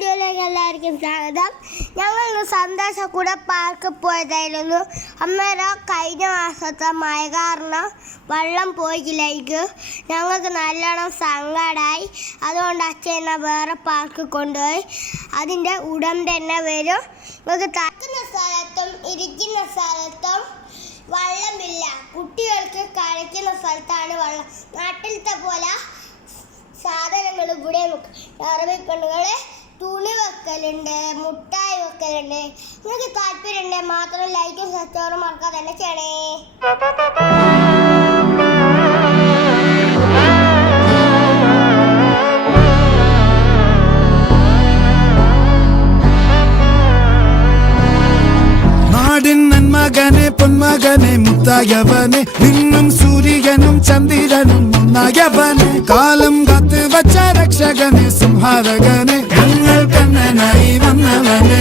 വീഡിയോയിലേക്ക് എല്ലാവർക്കും സ്വാഗതം. ഞങ്ങൾ സന്തോഷം കൂടെ പാർക്ക് പോയതായിരുന്നു. അന്നേരം കഴിഞ്ഞ മാസത്തെ മഴ കാരണം വെള്ളം പോയില്ലേക്ക് ഞങ്ങൾക്ക് നല്ലോണം സങ്കടമായി അതുകൊണ്ട് അച്ഛൻ എന്നെ വേറെ പാർക്ക് കൊണ്ടുപോയി. അതിന്റെ ഉടൻ തന്നെ വരും. നിങ്ങൾക്ക് തക്കുന്ന സ്ഥലത്തും ഇരിക്കുന്ന സ്ഥലത്തും വെള്ളമില്ല. കുട്ടികൾക്ക് കളിക്കുന്ന സ്ഥലത്താണ് വെള്ളം. നാട്ടിലത്തെ പോലെ സാധനങ്ങൾ ഇവിടെ അറബിക്കണ്ണുകൾ തുണി വെക്കലുണ്ട് മുട്ടായി വെക്കലുണ്ട് നിങ്ങൾക്ക് താല്പര്യമുണ്ട് മാത്രം ലൈക്കും സബ്സ്ക്രൈബും മറക്കാതെ തന്നെ ചെയ്യണേ. പൊന്മകനെ മുത്തായവനെ നിന്നും സൂര്യനും ചന്ദ്രനും ഒന്നായവനെ കാലം കാത്ത് വച്ച രക്ഷകനെ സംഹാരകനെ na na